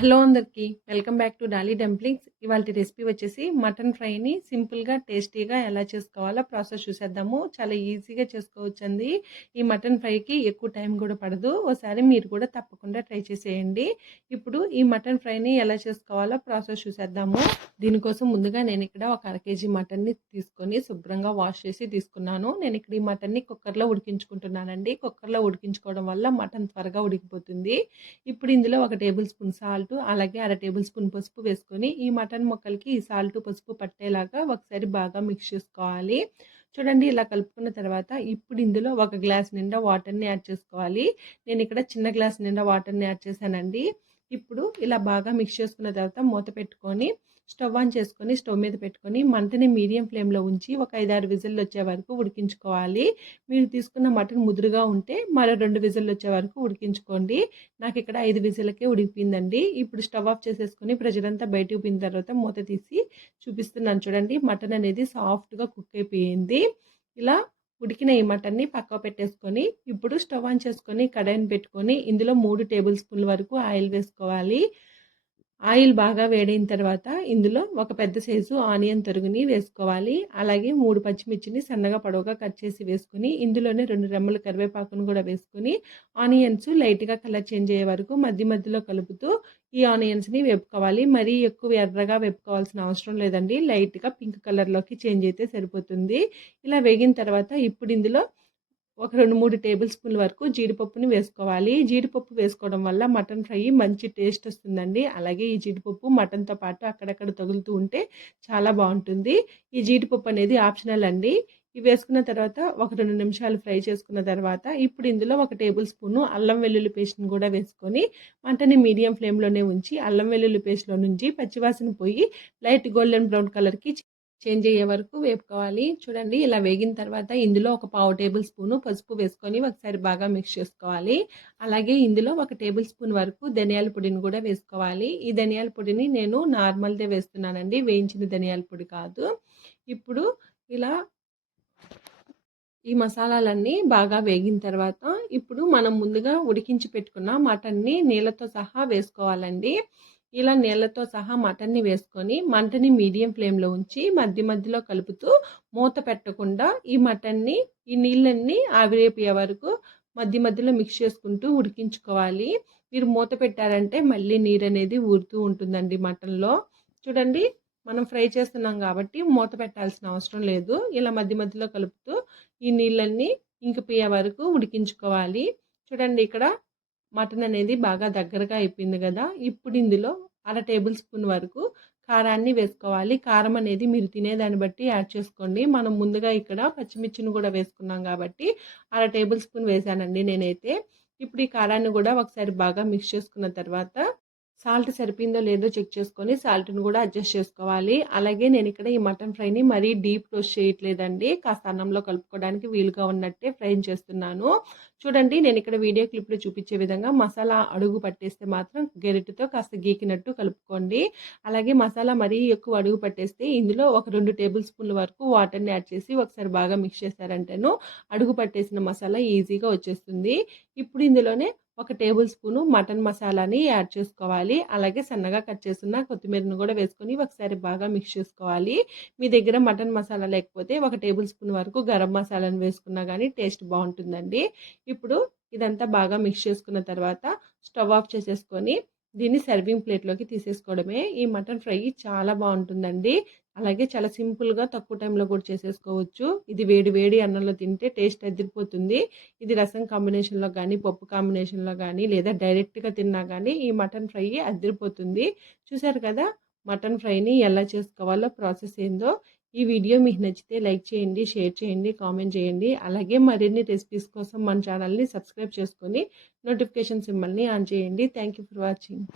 Hello అందరికీ welcome back to Dolly dumplings. ఇవాల్టి recipe వచ్చేసి మటన్ ఫ్రైని సింపుల్గా టేస్టీగా ఎలా చేసుకోవాలో ప్రాసెస్ చూసేద్దాము. చాలా ఈజీగా చేసుకోవచ్చండి. ఈ మటన్ ఫ్రైకి ఎక్కువ టైం కూడా పడదు. ఒకసారి మీరు కూడా తప్పకుండా ట్రై చేసేయండి. ఇప్పుడు ఈ మటన్ ఫ్రైని ఎలా చేసుకోవాలో ప్రాసెస్ చూసేద్దాము. దీనికోసం ముందుగా నేను ఇక్కడ ఒక 1/2 kg మటన్ని తీసుకొని శుభ్రంగా వాష్ చేసి తీసుకున్నాను. నేను ఇక్కడ ఈ మటన్ని కుక్కర్లో ఉడికించుకుంటున్నానండి. కుక్కర్లో ఉడికించుకోవడం వల్ల మటన్ త్వరగా ఉడికిపోతుంది. ఇప్పుడు ఇందులో 1 టేబుల్ స్పూన్ సాల్ట్ అలాగే 1/2 టేబుల్ స్పూన్ పసుపు వేసుకొని ఈ మటన్ ముక్కలకి ఈ సాల్ట్ పసుపు పట్టేలాగా ఒకసారి బాగా మిక్స్ చేసుకోవాలి. చూడండి, ఇలా కలుపుకున్న తర్వాత ఇప్పుడు ఇందులో 1 గ్లాస్ నిండా వాటర్ని యాడ్ చేసుకోవాలి. నేను ఇక్కడ చిన్న గ్లాస్ నిండా వాటర్ని యాడ్ చేశానండి. ఇప్పుడు ఇలా బాగా మిక్స్ చేసుకున్న తర్వాత మూత పెట్టుకొని స్టవ్ ఆన్ చేసుకొని స్టవ్ మీద పెట్టుకొని మంటని మీడియం ఫ్లేమ్లో ఉంచి ఒక 5-6 విజిల్లు వచ్చే వరకు ఉడికించుకోవాలి. మీరు తీసుకున్న మటన్ ముదురుగా ఉంటే మరో 2 విజిల్లు వచ్చే వరకు ఉడికించుకోండి. నాకు ఇక్కడ 5 విజిల్లకే ఉడికిపోయిందండి. ఇప్పుడు స్టవ్ ఆఫ్ చేసేసుకొని ప్రెషర్ అంతా బయటకు పోయిన తర్వాత మూత తీసి చూపిస్తున్నాను. చూడండి, మటన్ అనేది సాఫ్ట్గా కుక్ అయిపోయింది. ఇలా ఉడికిన ఈ మటన్ని పక్క పెట్టేసుకొని ఇప్పుడు స్టవ్ ఆన్ చేసుకొని కడాయిని పెట్టుకొని ఇందులో 3 టేబుల్ స్పూన్ల వరకు ఆయిల్ వేసుకోవాలి. ఆయిల్ బాగా వేడైన తర్వాత ఇందులో ఒక పెద్ద సైజు ఆనియన్ తరుగుని వేసుకోవాలి. అలాగే 3 పచ్చిమిర్చిని సన్నగా పొడవుగా కట్ చేసి వేసుకొని ఇందులోనే 2 రెమ్మల కరివేపాకును కూడా వేసుకొని ఆనియన్స్ లైట్గా కలర్ చేంజ్ అయ్యే వరకు మధ్యలో కలుపుతూ ఈ ఆనియన్స్ని వేపుకోవాలి. మరీ ఎక్కువ ఎర్రగా వేపుకోవాల్సిన అవసరం లేదండి. లైట్గా పింక్ కలర్లోకి చేంజ్ అయితే సరిపోతుంది. ఇలా వేగిన తర్వాత ఇప్పుడు ఇందులో ఒక 2-3 టేబుల్ స్పూన్ల వరకు జీడిపప్పుని వేసుకోవాలి. జీడిపప్పు వేసుకోవడం వల్ల మటన్ ఫ్రై మంచి టేస్ట్ వస్తుందండి. అలాగే ఈ జీడిపప్పు మటన్తో పాటు అక్కడక్కడ తగులుతూ ఉంటే చాలా బాగుంటుంది. ఈ జీడిపప్పు అనేది ఆప్షనల్ అండి. ఇవి వేసుకున్న తర్వాత ఒక 2 నిమిషాలు ఫ్రై చేసుకున్న తర్వాత ఇప్పుడు ఇందులో 1 టేబుల్ స్పూను అల్లం వెల్లుల్లి పేస్ట్ని కూడా వేసుకొని మంటని మీడియం ఫ్లేమ్లోనే ఉంచి అల్లం వెల్లుల్లి పేస్ట్లో నుంచి పచ్చివాసన పోయి లైట్ గోల్డెన్ బ్రౌన్ కలర్కి చేంజ్ అయ్యే వరకు వేపుకోవాలి. చూడండి, ఇలా వేగిన తర్వాత ఇందులో ఒక 1/2 టేబుల్ స్పూను పసుపు వేసుకొని ఒకసారి బాగా మిక్స్ చేసుకోవాలి. అలాగే ఇందులో 1 టేబుల్ స్పూన్ వరకు ధనియాల పొడిని కూడా వేసుకోవాలి. ఈ ధనియాల పొడిని నేను నార్మల్దే వేస్తున్నానండి, వేయించిన ధనియాల పొడి కాదు. ఇప్పుడు ఇలా ఈ మసాలాలన్నీ బాగా వేగిన తర్వాత ఇప్పుడు మనం ముందుగా ఉడికించి పెట్టుకున్న మటన్ని నీళ్ళతో సహా వేసుకోవాలండి. ఇలా నీళ్ళతో సహా మటన్ని వేసుకొని మంటని మీడియం ఫ్లేమ్లో ఉంచి మధ్యలో కలుపుతూ మూత పెట్టకుండా ఈ మటన్ని ఈ నీళ్ళన్నీ ఆవిరైపోయే వరకు మధ్యలో మిక్స్ చేసుకుంటూ ఉడికించుకోవాలి. మీరు మూత పెట్టారంటే మళ్ళీ నీరు అనేది ఊరుతూ ఉంటుందండి మటన్లో. చూడండి, మనం ఫ్రై చేస్తున్నాం కాబట్టి మూత పెట్టాల్సిన అవసరం లేదు. ఇలా మధ్యలో కలుపుతూ ఈ నీళ్ళన్నీ ఇంకిపోయే వరకు ఉడికించుకోవాలి. చూడండి, ఇక్కడ మటన్ అనేది బాగా దగ్గరగా అయిపోయింది కదా. ఇప్పుడు ఇందులో 1/2 టేబుల్ స్పూన్ వరకు కారాన్ని వేసుకోవాలి. కారం అనేది మీరు తినేదాన్ని బట్టి యాడ్ చేసుకోండి. మనం ముందుగా ఇక్కడ పచ్చిమిర్చిని కూడా వేసుకున్నాం కాబట్టి 1/2 టేబుల్ స్పూన్ వేసానండి నేనైతే. ఇప్పుడు ఈ కారాన్ని కూడా ఒకసారి బాగా మిక్స్ చేసుకున్న తర్వాత సాల్ట్ సరిపోయిందో లేదో చెక్ చేసుకొని సాల్ట్ని కూడా అడ్జస్ట్ చేసుకోవాలి. అలాగే నేను ఇక్కడ ఈ మటన్ ఫ్రైని మరీ డీప్ రోస్ట్ చేయట్లేదండి. కాస్త అన్నంలో కలుపుకోవడానికి వీలుగా ఉన్నట్టే ఫ్రై చేస్తున్నాను. చూడండి, నేను ఇక్కడ వీడియో క్లిప్లో చూపించే విధంగా మసాలా అడుగు పట్టేస్తే మాత్రం గెరిటితో కాస్త గీకినట్టు కలుపుకోండి. అలాగే మసాలా మరీ ఎక్కువ అడుగు పట్టేస్తే ఇందులో ఒక 2 టేబుల్ స్పూన్ల వరకు వాటర్ని యాడ్ చేసి ఒకసారి బాగా మిక్స్ చేశారంటేను అడుగు పట్టేసిన మసాలా ఈజీగా వచ్చేస్తుంది. ఇప్పుడు ఇందులోనే 1 టేబుల్ స్పూను మటన్ మసాలాని యాడ్ చేసుకోవాలి. అలాగే సన్నగా కట్ చేసిన కొత్తిమీరను కూడా వేసుకొని ఒకసారి బాగా మిక్స్ చేసుకోవాలి. మీ దగ్గర మటన్ మసాలా లేకపోతే 1 టేబుల్ స్పూన్ వరకు గరం మసాలాను వేసుకున్నా కానీ టేస్ట్ బాగుంటుందండి. ఇప్పుడు ఇదంతా బాగా మిక్స్ చేసుకున్న తర్వాత స్టవ్ ఆఫ్ చేసేసుకొని దీన్ని సర్వింగ్ ప్లేట్లోకి తీసేసుకోవడమే. ఈ మటన్ ఫ్రై చాలా బాగుంటుందండి. అలాగే చాలా సింపుల్గా తక్కువ టైంలో కూడా చేసేసుకోవచ్చు. ఇది వేడి అన్నంలో తింటే టేస్ట్ అదిరిపోతుంది. ఇది రసం కాంబినేషన్లో కానీ పప్పు కాంబినేషన్లో కానీ లేదా డైరెక్ట్గా తిన్నా కానీ ఈ మటన్ ఫ్రై అదిరిపోతుంది. చూసారు కదా మటన్ ఫ్రైని ఎలా చేసుకోవాలో ప్రాసెస్ ఏందో. ఈ వీడియో మీకు నచ్చితే లైక్ చేయండి, షేర్ చేయండి, కామెంట్ చేయండి. అలాగే మరిన్ని రెసిపీస్ కోసం మన ఛానల్ని సబ్స్క్రైబ్ చేసుకొని నోటిఫికేషన్ సింబల్ని ఆన్ చేయండి. Thank you for watching.